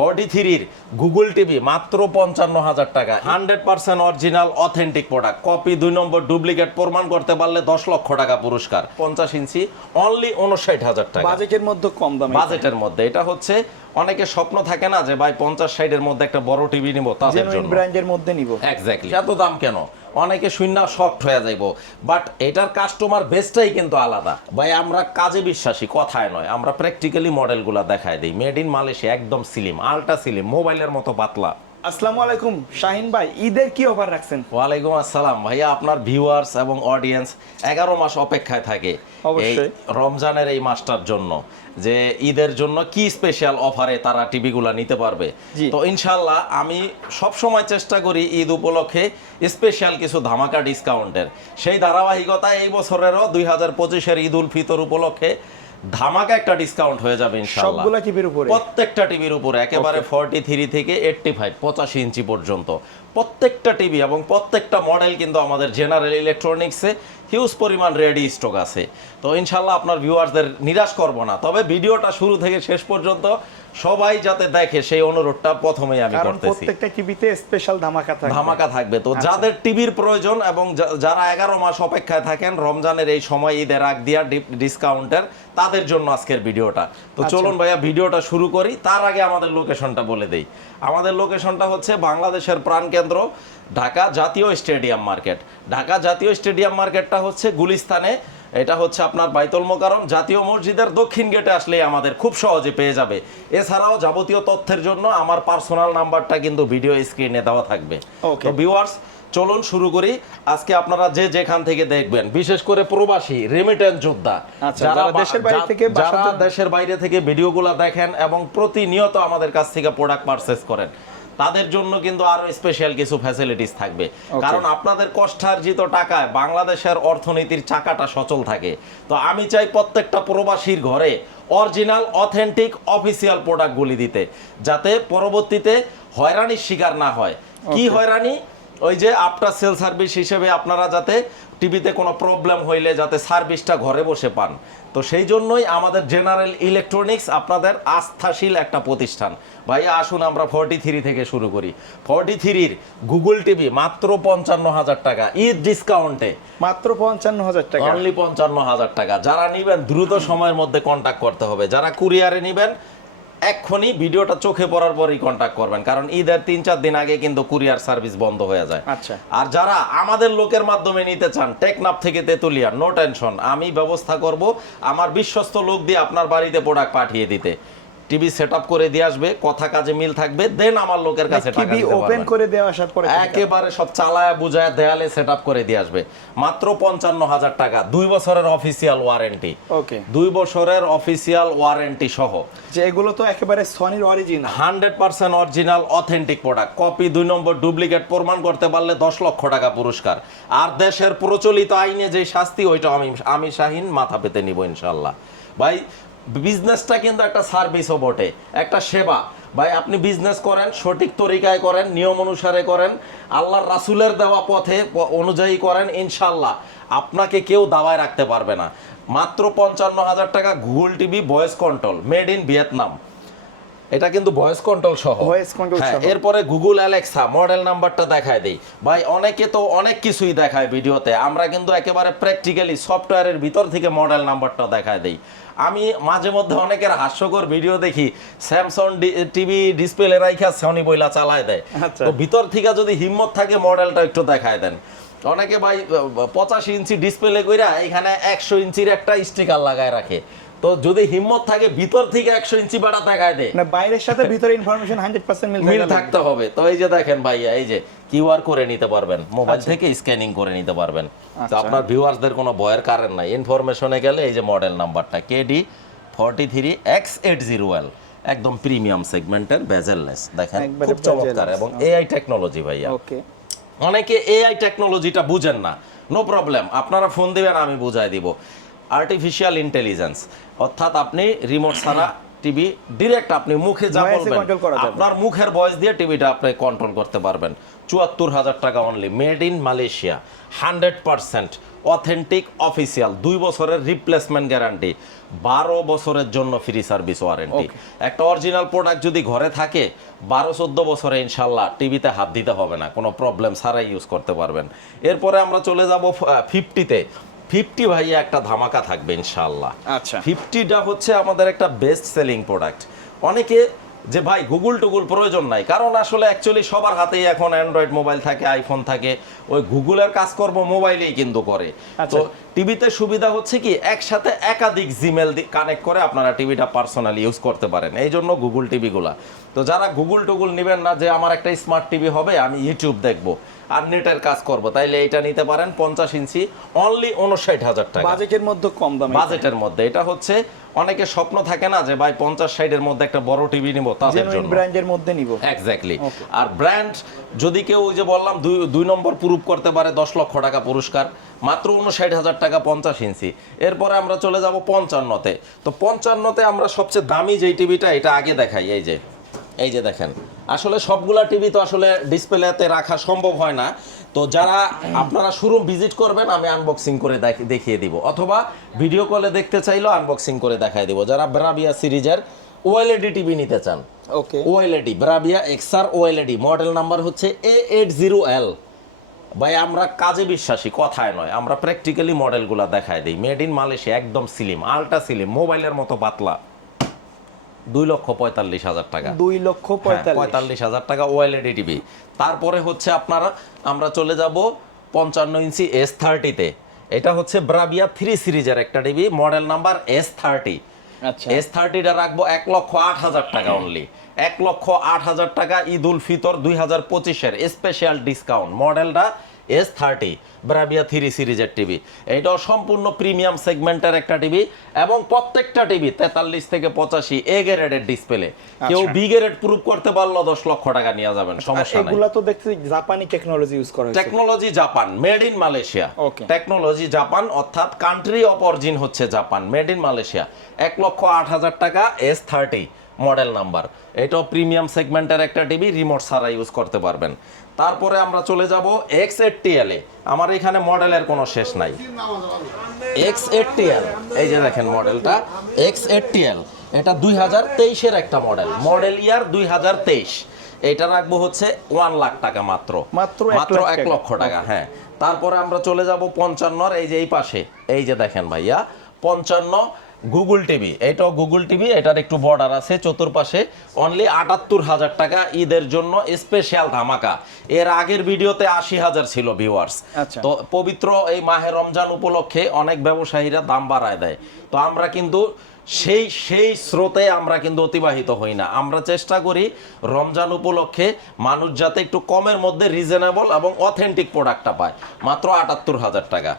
Forty থ্রির Google TV মাত্র পঞ্চান্ন হাজার টাকা। Hundred percent original authentic product copy দুই নম্বর ডুপ্লিকেট প্রমাণ করতে পারলে দশ লক্ষ টাকা পুরস্কার। পঞ্চাশ ইঞ্চি অনলি উনষাট হাজার টাকা। বাজেটের মধ্যে কম দাম। বাজেটের মধ্যে। এটা হচ্ছে অনেকে স্বপ্ন থাকে না যে ভাই পঞ্চাশ সাইডের মধ্যে একটা বড় টিভি নিবো তাদের জন্য। ব্র্যান্ডের মধ্যে নিবো। এক্স্যাক্টলি এত দাম কেন? অনেকে শূন্য শক্ট হয়ে যাইব। বাট এটার কাস্টমার বেসটাই কিন্তু আলাদা। ভাই, আমরা কাজে বিশ্বাসী, কথায় নয়। আমরা প্র্যাকটিক্যালি মডেলগুলো দেখায় দিই। মেড ইন মালয়েশিয়া একদম সিলিম আলটা সিলিম মোবাইলের মতো পাতলা। আসসালামু আলাইকুম শাহিন ভাই ঈদের কি অফার রাখছেন? ওয়ালাইকুম আসসালাম। ভাইয়া আপনার ভিউয়ার্স এবং অডিয়েন্স এগারো মাস অপেক্ষায় থাকে এই রমজানের এই মাসটার জন্য যে ঈদের জন্য কি স্পেশাল অফারে তারা টিভিগুলা নিতে পারবে। তো ইনশাল্লাহ আমি সব সময় চেষ্টা করি ঈদ উপলক্ষে স্পেশাল কিছু ধামাকা ডিসকাউন্টের সেই ধারাবাহিকতা এই বছরেরও দুই হাজার পঁচিশের ঈদ উল ফিতর উপলক্ষে ধামাকা একটা ডিসকাউন্ট হয়ে যাবে ইনশাআল্লাহ। সবগুলা টিভির উপরে। প্রত্যেকটা টিভির উপরে একেবারে ফর্টি থ্রি থেকে এইটটি ফাইভ পঁচাশি ইঞ্চি পর্যন্ত। প্রত্যেকটা টিভি এবং প্রত্যেকটা মডেল কিন্তু আমাদের জেনারেল ইলেকট্রনিক্সে হিউজ পরিমাণ রেডি স্টক আছে। তো ইনশাল্লাহ আপনার ভিউয়ার্সদের নিরাশ করব না। তবে ভিডিওটা শুরু থেকে শেষ পর্যন্ত সবাই যাতে দেখে সেই অনুরোধটা প্রথমেই আমি করতেছি। প্রত্যেকটা টিভিতে স্পেশাল ধামাকা থাকে ধামাকা থাকবে। তো আচ্ছা। যাদের টিভির প্রয়োজন এবং যারা এগারো মাস অপেক্ষায় থাকেন রমজানের এই সময় ঈদের আগ দিয়া ডিসকাউন্টের তাদের জন্য আজকের ভিডিওটা। তো আচ্ছা। চলুন ভাইয়া ভিডিওটা শুরু করি। তার আগে আমাদের লোকেশনটা বলে দেই। আমাদের লোকেশনটা হচ্ছে বাংলাদেশের প্রাণকেন্দ্র। ঢাকা জাতীয় স্টেডিয়াম মার্কেট। ঢাকা জাতীয় স্টেডিয়াম মার্কেটটা হচ্ছে গুলিস্তানে। এটা হচ্ছে আপনার বাইতুল মোকারম জাতীয় মসজিদের দক্ষিণ গেটে আসলেই আমাদের খুব সহজে পেয়ে যাবে। এছাড়াও যাবতীয় তথ্যের জন্য আমার পার্সোনাল নাম্বারটা কিন্তু ভিডিও স্ক্রিনে দেওয়া থাকবে। তো ভিউয়ার্স চলুন শুরু করি। আজকে আপনারা যে যেখান থেকে দেখবেন বিশেষ করে প্রবাসী রেমিটেন্স যোদ্ধা আচ্ছা, যারা দেশের বাইরে থেকে যারা দেশের বাইরে থেকে ভিডিওগুলো দেখেন এবং প্রতিনিয়ত আমাদের কাছ থেকে প্রোডাক্ট পারচেস করেন। তাদের জন্য কিন্তু আরও স্পেশাল কিছু ফ্যাসিলিটিস থাকবে। কারণ আপনাদের কষ্টার্জিত টাকায় বাংলাদেশের অর্থনীতির চাকাটা সচল থাকে। তো আমি চাই প্রত্যেকটা প্রবাসীর ঘরে অরিজিনাল অথেন্টিক অফিসিয়াল প্রোডাক্টগুলি দিতে যাতে পরবর্তীতে হয়রানির শিকার না হয়। কি হয়রানি? ওই যে আফটার সেল সার্ভিস হিসেবে আপনারা যাতে টিভিতে কোনো প্রবলেম হইলে যাতে সার্ভিসটা ঘরে বসে পান। তো সেই জন্যই আমাদের জেনারেল ইলেকট্রনিক্স আপনাদের আস্থাশীল একটা প্রতিষ্ঠান। ভাইয়া আসুন আমরা ফর্টি থ্রি থেকে শুরু করি। ফর্টি থ্রির গুগল টিভি মাত্র পঞ্চান্ন হাজার টাকা ঈদ ডিসকাউন্টে মাত্র পঞ্চান্ন হাজার টাকা। অনলি পঞ্চান্ন হাজার টাকা। যারা নিবেন দ্রুত সময়ের মধ্যে কন্ট্যাক্ট করতে হবে। যারা কুরিয়ারে নিবেন এক্ষুনি ভিডিওটা চোখে পড়ার পরই কন্ট্যাক্ট করবেন কারণ ঈদের তিন চার দিন আগে কিন্তু কুরিয়ার সার্ভিস বন্ধ হয়ে যায় আচ্ছা। আর যারা আমাদের লোকের মাধ্যমে নিতে চান টেকনাপ থেকে তেতুলিয়া নো টেনশন আমি ব্যবস্থা করব আমার বিশ্বস্ত লোক দিয়ে আপনার বাড়িতে প্রোডাক্ট পাঠিয়ে দিতে টিভি সেট করে দিয়ে আসবে কথা কাজে মিল থাকবে দেন আমার লোকের কাছে টিভি ওপেন করে দেওয়া আসার পরে একেবারে সব চালায় বুঝায় দেয়ালে সেট করে দিয়ে আসবে। মাত্র পঞ্চান্ন হাজার টাকা দুই বছরের অফিসিয়াল ওয়ারেন্টি। ওকে। দুই বছরের অফিসিয়াল ওয়ারেন্টি সহ। যে এগুলো তো একেবারে সনির original hundred percent original authentic product. Copy দুই নম্বর ডুপ্লিকেট প্রমাণ করতে পারলে দশ লক্ষ টাকা পুরস্কার। আর দেশের প্রচলিত আইনে যে শাস্তি ওইটা আমি আমি শাহিন মাথা পেতে নিব ইনশাল্লাহ ভাই বিজনেসটা কিন্তু একটা সার্ভিসও বটে, একটা সেবা। ভাই, আপনি বিজনেস করেন, সঠিক তরিকায় করেন, নিয়ম অনুসারে করেন, আল্লাহর রাসুলের দেওয়া পথে অনুযায়ী করেন ইনশাল্লাহ আপনাকে কেউ দাবায় রাখতে পারবে না। মাত্র পঞ্চান্ন হাজার টাকা Google TV voice control, made in Vietnam. এটা কিন্তু ভয়েস কন্ট্রোল সহ। Control হ্যাঁ, সহ। এরপরে গুগল অ্যালেক্সা মডেল নাম্বারটা দেখায় দেই। ভাই অনেকে তো অনেক কিছুই দেখায় ভিডিওতে। আমরা কিন্তু একেবারে প্র্যাকটিক্যালি সফটওয়্যারের ভিতর থেকে মডেল নাম্বারটা দেখায় দেই। আমি মাঝে মধ্যে অনেকের হাস্যকর ভিডিও দেখি স্যামসং টিভি ডিসপ্লে রাইখা সনি বইলা চালায় দেয়। আচ্ছা। তো ভিতর থেকে যদি হিম্মত থাকে মডেলটা একটু দেখায় দেন। অনেকে ভাই পঁচাশি ইঞ্চি ডিসপ্লে কইরা এখানে একশো ইঞ্চির একটা স্টিকার লাগায় রাখে। তো যদি হিম্মত থাকে ভিতর থেকে একশো ইঞ্চি বাড়া দেয় না বাইরের সাথে ভিতরে ইনফরমেশন হান্ড্রেড পার্সেন্ট মিল থাকতে হবে। তো এই যে দেখেন ভাইয়া এই যে কিউআর করে নিতে পারবেন। মোবাইল থেকে স্ক্যানিং করে নিতে পারবেন। তো আচ্ছা। আপনার ভিউয়ারদের কোনো ভয়ের কারণ নাই। ইনফরমেশনে গেলে এই যে মডেল নাম্বারটা KD forty three X eight zero L একদম প্রিমিয়াম সেগমেন্টের বেজেলনেস দেখেন খুব চমৎকার। এবং এআই টেকনোলজি ভাইয়া। ওকে। অনেকে এআই টেকনোলজিটা বুঝেন না। নো প্রবলেম আপনারা ফোন দিবেন আমি বুঝাই দিব। আর্টিফিশিয়াল ইন্টেলিজেন্স অর্থাৎ আপনি রিমোট ছাড়া টিভি ডিরেক্ট আপনি মুখে যা বলবেন। আপনার মুখের ভয়েস দিয়ে টিভিটা আপনি কন্ট্রোল করতে পারবেন। চুয়াত্তর হাজার টাকা only made in Malaysia hundred percent authentic official দুই বছরের রিপ্লেসমেন্ট গ্যারান্টি বারো বছরের জন্য ফ্রি সার্ভিস ওয়ারেন্টি একটা অরিজিনাল প্রোডাক্ট যদি ঘরে থাকে বারো চোদ্দ বছরে ইনশাল্লাহ টিভিতে হাত দিতে হবে না কোনো প্রবলেম ছাড়াই ইউজ করতে পারবেন। এরপরে আমরা চলে যাব ফিফটিতে ফিফটি ভাইয়া একটা ধামাকা থাকবে ইনশাল্লাহ আচ্ছা। ফিফটিটা হচ্ছে আমাদের একটা বেস্ট সেলিং প্রোডাক্ট অনেকে যে ভাই গুগল টুগুল প্রয়োজন নাই। কারণ আসলে অ্যাকচুয়ালি সবার হাতেই এখন অ্যান্ড্রয়েড মোবাইল থাকে আইফোন থাকে। ওই গুগলের কাজকর্ম মোবাইলেই কিন্তু করে। আচ্ছা। তো টিভিতে সুবিধা হচ্ছে কি একসাথে একাধিক জিমেল কানেক্ট করে আপনারা টিভিটা পার্সোনালি ইউজ করতে পারেন। এই জন্য গুগল টিভিগুলা। তো যারা গুগল টুগুল নেবেন না যে আমার একটা স্মার্ট টিভি হবে আমি ইউটিউব দেখব। আর নেটের কাজ করব। তাইলে এটা নিতে পারেন পঞ্চাশ ইঞ্চি অনলি উনষাট হাজার টাকা। বাজেটের মধ্যে কম দাম। বাজেটের মধ্যে। এটা হচ্ছে অনেকে স্বপ্ন থাকে না যে ভাই পঞ্চাশ সাইডের মধ্যে একটা বড় টিভি নিব তাদের জন্য। ব্র্যান্ডের মধ্যে নিব। এক্স্যাক্টলি আর ব্র্যান্ড যদি কেউ ওই যে বললাম দুই দুই নম্বর প্রুফ করতে পারে দশ লক্ষ টাকা পুরস্কার মাত্র উনষাট হাজার টাকা পঞ্চাশ ইঞ্চি। এরপরে আমরা চলে যাব পঞ্চান্নতে। তো পঞ্চান্নতে আমরা সবচেয়ে দামি যেই টিভিটা এটা আগে দেখাই এই যে। এই যে দেখেন আসলে সবগুলা টিভি তো আসলে ডিসপ্লেতে রাখা সম্ভব হয় না। তো যারা আপনারা শোরুম ভিজিট করবেন আমি আনবক্সিং করে দেখিয়ে দিব। অথবা ভিডিও কলে দেখতে চাইলেও আনবক্সিং করে দেখাই দিব। যারা ব্রাবিয়া সিরিজের ওএলইডি টিভি নিতে চান okay OLED Bravia XR OLED model number হচ্ছে এ এইট জিরো এল ভাই আমরা কাজে বিশ্বাসী কথায় নয়। আমরা প্র্যাকটিক্যালি মডেলগুলো দেখায় দিই। মেড ইন মালয়েশিয়া একদম সিলিম আলট্রা সিলিম মোবাইলের মতো পাতলা। দুই লক্ষ পঁয়তাল্লিশ হাজার টাকা। দুই লক্ষ হ্যাঁ, পঁয়তাল্লিশ। হাজার টাকা ওএলইডি টিভি তারপরে হচ্ছে আপনারা আমরা চলে যাব পঞ্চান্ন ইঞ্চি এস থার্টিতে এটা হচ্ছে ব্রাভিয়া থ্রি সিরিজের একটা TV model number S thirty আচ্ছা। এস থার্টিটা রাখব এক লক্ষ আট হাজার টাকা অনলি এক লক্ষ আট হাজার টাকা ঈদ উল ফিতর দুই হাজার পঁচিশের স্পেশাল ডিসকাউন্ট মডেলটা এস থার্টি ব্রাভিয়া থ্রি সিরিজের টিভি এটাও সম্পূর্ণ প্রিমিয়াম সেগমেন্টের একটা টিভি এবং প্রত্যেকটা টিভি তেতাল্লিশ থেকে পঁচাশি এ গ্রেডের ডিসপ্লে কেউ আচ্ছা। বি গ্রেড প্রুফ করতে পারল দশ লক্ষ টাকা নিয়ে যাবেন সমস্যা নাই। এগুলা তো দেখতে জাপানি টেকনোলজি ইউজ করা technology Japan made in Malaysia technology Japan অর্থাৎ কান্ট্রি অফ অরিজিন হচ্ছে জাপান মেড ইন মালয়েশিয়া এক লক্ষ আট হাজার টাকা এস থার্টি মডেল নাম্বার এটাও প্রিমিয়াম সেগমেন্টের একটা টিভি রিমোট ছাড়া ইউজ করতে পারবেন। তারপরে আমরা চলে যাব এক্স এইটটি এল আমার এখানে মডেলের কোনো শেষ নাই। এক্স এইটটি এল এই যে দেখেন মডেলটা। এক্স এইটটি এল এটা দুই হাজার তেইশের একটা মডেল। মডেল ইয়ার দুই হাজার তেইশ। এটা রাখব হচ্ছে ওয়ান লাখ টাকা মাত্র। মাত্র মাত্র এক লক্ষ টাকা হ্যাঁ। তারপরে আমরা চলে যাব পঞ্চান্নর। এই যে এই পাশে। এই যে দেখেন ভাইয়া। পঞ্চান্ন গুগল টিভি এটাও গুগল টিভি এটার একটু বর্ডার আছে চতুর্পাশে। অনলি আটাত্তর হাজার টাকা ঈদের জন্য স্পেশাল ধামাকা। এর আগের ভিডিওতে আশি হাজার ছিল ভিউয়ার্স আচ্ছা। তো পবিত্র এই মাহে রমজান উপলক্ষে অনেক ব্যবসায়ীরা দাম বাড়ায় দেয়। তো আমরা কিন্তু সেই সেই স্রোতে আমরা কিন্তু অতিবাহিত হই না। আমরা চেষ্টা করি রমজান উপলক্ষে মানুষ যাতে একটু কমের মধ্যে রিজনেবল এবং অথেন্টিক প্রোডাক্টটা পায়। মাত্র আটাত্তর হাজার টাকা।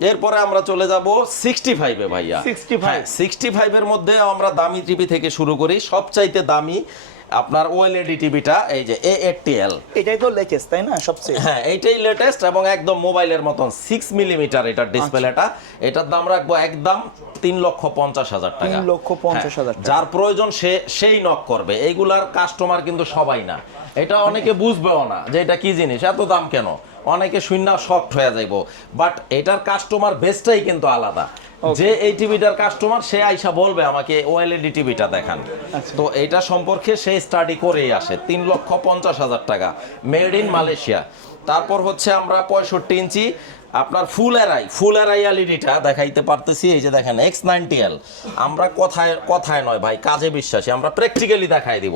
এরপরে আমরা চলে যাব সিক্সটি ফাইভে ভাইয়া। 65 সিক্সটি ফাইভের মধ্যে আমরা দামি টিভি থেকে শুরু করি। সবচাইতে দামি আপনার ওএলইডি টিভিটা এই যে এ এইটটি এল এটাই তো লেটেস্ট তাই না? সবচেয়ে। হ্যাঁ এইটাই লেটেস্ট এবং একদম মোবাইলের মতন সিক্স মিলিমিটার এটার ডিসপ্লেটা এটার দাম রাখব একদম তিন লক্ষ পঞ্চাশ হাজার টাকা। লক্ষ পঞ্চাশ হ্যাঁ, হাজার যার প্রয়োজন সে সেই নক করবে। এইগুলার কাস্টমার কিন্তু সবাই না। এটা অনেকে বুঝবেও না যে এটা কি জিনিস এত দাম কেন? অনেকে শূন্য শক্ট হয়ে যাইব। বাট এটার কাস্টমার বেসটাই কিন্তু আলাদা। যে এই টিভিটার কাস্টমার সে আইসা বলবে আমাকে ওএলইডি টিভিটা দেখান। আচ্ছা। তো এটা সম্পর্কে সে স্টাডি করেই আসে। তিন লক্ষ পঞ্চাশ হাজার টাকা। মেড ইন মালয়েশিয়া তারপর হচ্ছে আমরা পঁয়ষট্টি ইঞ্চি। আপনার ফুল এরাই ফুল এরাই এলইডিটা দেখাইতে পারতেছি। এই যে দেখেন এক্স নাইনটি এল আমরা কথায় কথায় নয় ভাই কাজে বিশ্বাসী। আমরা প্র্যাকটিক্যালি দেখাই দিব।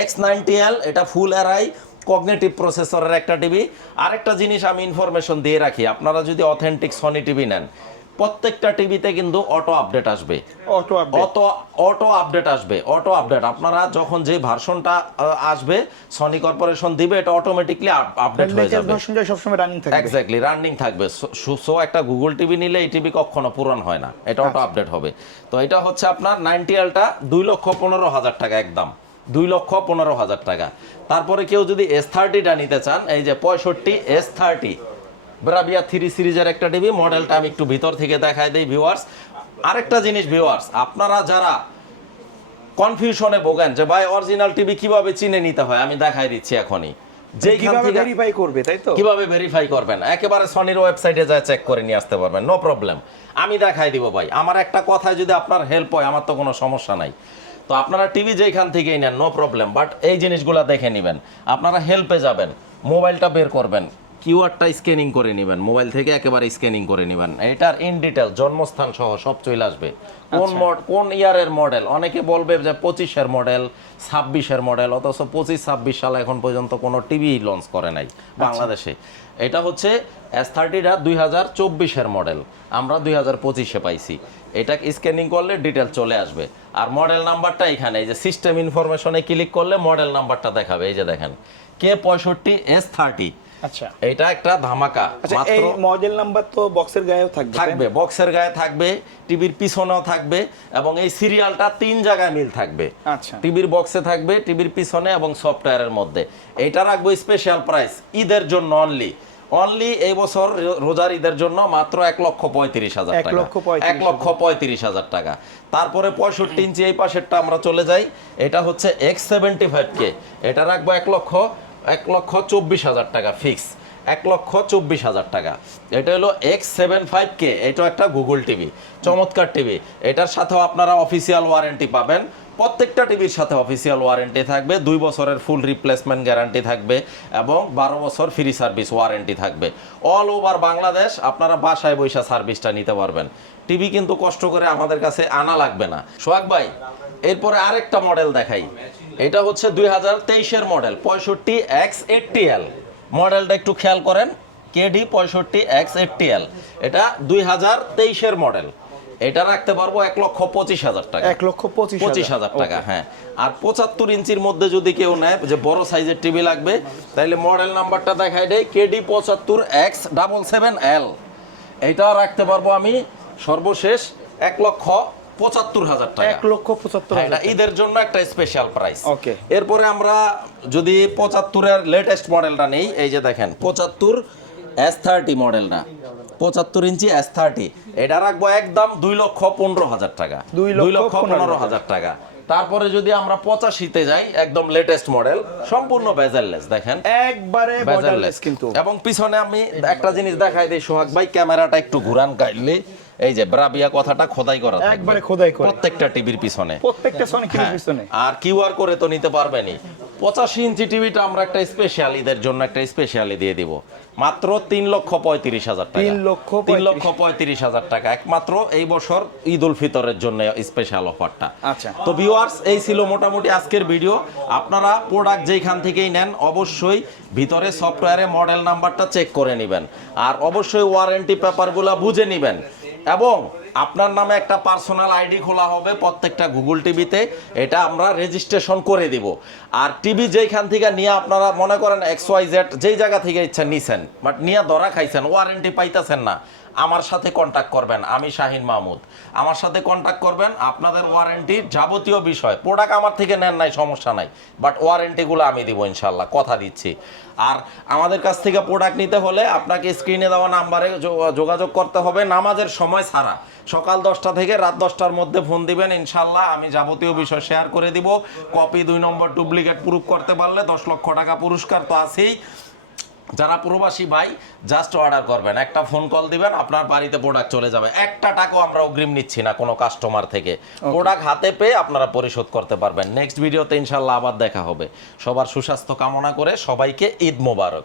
এক্স নাইনটি এল এটা ফুল এরাই কগনেটিভ প্রসেসরের একটা টিভি। আরেকটা জিনিস আমি ইনফরমেশন দিয়ে রাখি। আপনারা যদি অথেন্টিক সনি টিভি নেন প্রত্যেকটা টিভিতে কিন্তু অটো আপডেট আসবে। Auto update auto auto update আসবে অটো আপডেট আপনারা যখন যে ভার্সনটা আসবে সনি কর্পোরেশন দিবে এটা অটোমেটিকলি আপডেট হয়ে যাবে। ভার্সনটা সবসময় রানিং থাকবে। এক্স্যাক্টলি রানিং থাকবে। সো একটা গুগল টিভি নিলে এই টিভি কখনো পূরণ হয় না। এটা আচ্ছা। অটো আপডেট হবে। তো এটা হচ্ছে আপনার নাইনটি এলটা দুই লক্ষ পনেরো হাজার টাকা একদম। দুই লক্ষ পনেরো হাজার টাকা। তারপরে কেউ যদি এস থার্টিটা নিতে চান এই যে পঁয়ষট্টি এস থার্টি ব্রাভিয়া থ্রি সিরিজের একটা টিভি মডেলটা আমি একটু ভিতর থেকে দেখাই দিই ভিউয়ার্স আরেকটা জিনিস ভিউয়ার্স আপনারা যারা কনফিউশনে ভোগেন যে ভাই অরিজিনাল টিভি কীভাবে চিনে নিতে হয়? আমি দেখাই দিচ্ছি এখনই। কীভাবে ভেরিফাই করবে তাই তো? কীভাবে ভেরিফাই করবেন? একেবারে সনির ওয়েবসাইটে যায় চেক করে নিয়ে আসতে পারবেন নো প্রবলেম আমি দেখাই দিব ভাই। আমার একটা কথায় যদি আপনার হেল্প হয় আমার তো কোনো সমস্যা নাই। তো আপনারা টিভি যেখান থেকেই নেন নো প্রবলেম বাট এই জিনিসগুলো দেখে নেবেন। আপনারা হেল্পে যাবেন মোবাইলটা বের করবেন। কিউআরটা স্ক্যানিং করে নেবেন মোবাইল থেকে একেবারে স্ক্যানিং করে নেবেন। এটার ইন ডিটেল জন্মস্থান সহ সব চলে আসবে। কোন মড কোন ইয়ারের মডেল অনেকে বলবে যে পঁচিশের মডেল ছাব্বিশের মডেল অথচ পঁচিশ ছাব্বিশ সাল এখন পর্যন্ত কোনো টিভি লঞ্চ করে নাই বাংলাদেশে। এটা হচ্ছে এস থার্টিটা দুই হাজার চব্বিশের মডেল আমরা দুই হাজার পঁচিশে পাইছি। এটা স্ক্যানিং করলে ডিটেল চলে আসবে। আর মডেল নাম্বারটা এখানে এই যে সিস্টেম ইনফরমেশনে ক্লিক করলে মডেল নাম্বারটা দেখাবে। এই যে দেখেন কে পঁয়ষট্টি এস থার্টি আচ্ছা। এটা একটা ধামাকা আচ্ছা এই মাত্র মডেল নাম্বার তো বক্সের গায়েও থাকবে থাকবে বক্সের গায়ে থাকবে টিভির পিছনেও থাকবে এবং এই সিরিয়ালটা তিন জায়গায় মিল থাকবে। আচ্ছা। টিভির বক্সে থাকবে টিভির পিছনে এবং সফটওয়্যারের মধ্যে। এটা রাখব স্পেশাল প্রাইস ঈদের জন্য অনলি অনলি এই বছর রোজার ঈদের জন্য মাত্র এক লক্ষ পঁয়ত্রিশ হাজার টাকা। এক লক্ষ পঁয়ত্রিশ হাজার টাকা। তারপরে পঁয়ষট্টি ইঞ্চি এই পাশেরটা আমরা চলে যাই। এটা হচ্ছে এক্স সেভেন্টি ফাইভ কে এটা রাখব এক লক্ষ এক লক্ষ চব্বিশ হাজার টাকা ফিক্স এক লক্ষ চব্বিশ হাজার টাকা। এটা হলো এক্স সেভেন ফাইভ কে এটা একটা গুগল টিভি চমৎকার টিভি এটার সাথেও আপনারা অফিসিয়াল ওয়ারেন্টি পাবেন। প্রত্যেকটা টিভির সাথে অফিসিয়াল ওয়ারেন্টি থাকবে। দুই বছরের ফুল রিপ্লেসমেন্ট গ্যারান্টি থাকবে এবং বারো বছর ফ্রি সার্ভিস ওয়ারেন্টি থাকবে। অল ওভার বাংলাদেশ আপনারা বাসায় বৈশা সার্ভিসটা নিতে পারবেন। টিভি কিন্তু কষ্ট করে আমাদের কাছে আনা লাগবে না। সোহাগ ভাই, এরপরে আরেকটা মডেল দেখাই। এটা হচ্ছে দুই হাজার তেইশের মডেল পঁয়ষট্টি এক্স এইটটি এল মডেলটা একটু খেয়াল করেন কেডি পঁয়ষট্টি এক্স এইটটি এল এটা দুই হাজার তেইশের মডেল। এটা রাখতে পারব এক লক্ষ পঁচিশ হাজার টাকা। এক লক্ষ পঁচিশ পঁচিশ হাজার টাকা হ্যাঁ। আর পঁচাত্তর ইঞ্চির মধ্যে যদি কেউ নেয় যে বড় সাইজের টিভি লাগবে তাহলে মডেল নাম্বারটা দেখাই দেয় কেডি পঁচাত্তর এক্স ডাবল সেভেন এল। এইটাও রাখতে পারব আমি সর্বশেষ এক লক্ষ পঁচাত্তর হাজার টাকা। এক লক্ষ পঁচাত্তর হ্যাঁ, এটা ঈদের জন্য একটা স্পেশাল প্রাইস Okay. এরপরে আমরা যদি পঁচাত্তরের লেটেস্ট মডেলটা নেই এই যে দেখেন পঁচাত্তর এস থার্টি মডেলটা পঁচাত্তর ইঞ্চি এস থার্টি এটা রাখব একদম দুই লক্ষ পনেরো হাজার টাকা। দুই লক্ষ পনেরো হাজার। টাকা। তারপরে যদি আমরা পঁচাশিতে যাই একদম লেটেস্ট মডেল সম্পূর্ণ বেজারলেস দেখেন। একবারে বেজারলেস কিন্তু। এবং পিছনে আমি একটা জিনিস দেখাই দিই সোহাগ ভাই ক্যামেরাটা একটু ঘুরান কাইলে এই যে ব্রাবিয়া কথাটা খোদাই করা একবারে খোদাই করা। প্রত্যেকটা টিভির পিছনে। প্রত্যেকটা সনিক হ্যাঁ, পিছনে। আর কিউআর করে তো নিতে পারবেনই। পঁচাশি ইঞ্চি টিভিটা আমরা একটা স্পেশাল ঈদের জন্য একটা স্পেশালি দিয়ে দিব। মাত্র তিন লক্ষ পঁয়ত্রিশ হাজার টাকা। তিন লক্ষ তিন লক্ষ পঁয়ত্রিশ। হাজার টাকা। একমাত্র এই বছর ঈদ উল ফিতরের জন্য স্পেশাল অফারটা আচ্ছা। তো ভিউয়ার্স এই ছিল মোটামুটি আজকের ভিডিও আপনারা প্রোডাক্ট যেইখান থেকেই নেন অবশ্যই ভিতরে সফটওয়্যারে মডেল নাম্বারটা চেক করে নেবেন। আর অবশ্যই ওয়ারেন্টি পেপারগুলো বুঝে নেবেন। এবং আপনার নামে একটা পার্সোনাল আইডি খোলা হবে প্রত্যেকটা গুগল টিভিতে, এটা আমরা রেজিস্ট্রেশন করে দিব। আর টিভি যেইখান থেকে নিয়ে আপনারা মনে করেন এক্স ওয়াই জেড যেই জায়গা থেকে ইচ্ছা নিছেন, বাট নিয়ে ধরা খাইছেন ওয়ারেন্টি পাইতেছেন না। আমার সাথে কন্ট্যাক্ট করবেন, আমি শাহিন মাহমুদ। আমার সাথে কন্ট্যাক্ট করবেন, আপনাদের ওয়ারেন্টি যাবতীয় বিষয়। প্রোডাক্ট আমার থেকে নেন নাই, সমস্যা নাই। বাট ওয়ারেন্টিগুলো আমি দিব ইনশাল্লাহ কথা দিচ্ছি। আর আমাদের কাছ থেকে প্রোডাক্ট নিতে হলে আপনাকে স্ক্রিনে দেওয়া নাম্বারে যোগাযোগ করতে হবে নামাজের সময় ছাড়া। সকাল দশটা থেকে রাত দশটার মধ্যে ফোন দিবেন ইনশাল্লাহ আমি যাবতীয় বিষয় শেয়ার করে দিব। কপি দুই নম্বর ডুপ্লিকেট প্রুফ করতে পারলে দশ লক্ষ টাকা পুরস্কার তো আছেই। যারা প্রবাসী ভাই জাস্ট অর্ডার করবেন। একটা ফোন কল দিবেন আপনার বাড়িতে প্রোডাক্ট চলে যাবে। একটা টাকাও আমরা অগ্রিম নিচ্ছি না কোনো কাস্টমার থেকে। প্রোডাক্ট হাতে পেয়ে আপনারা পরিশোধ করতে পারবেন। নেক্সট ভিডিওতে ইনশাল্লাহ আবার দেখা হবে। সবার সুস্বাস্থ্য কামনা করে সবাইকে ঈদ মোবারক।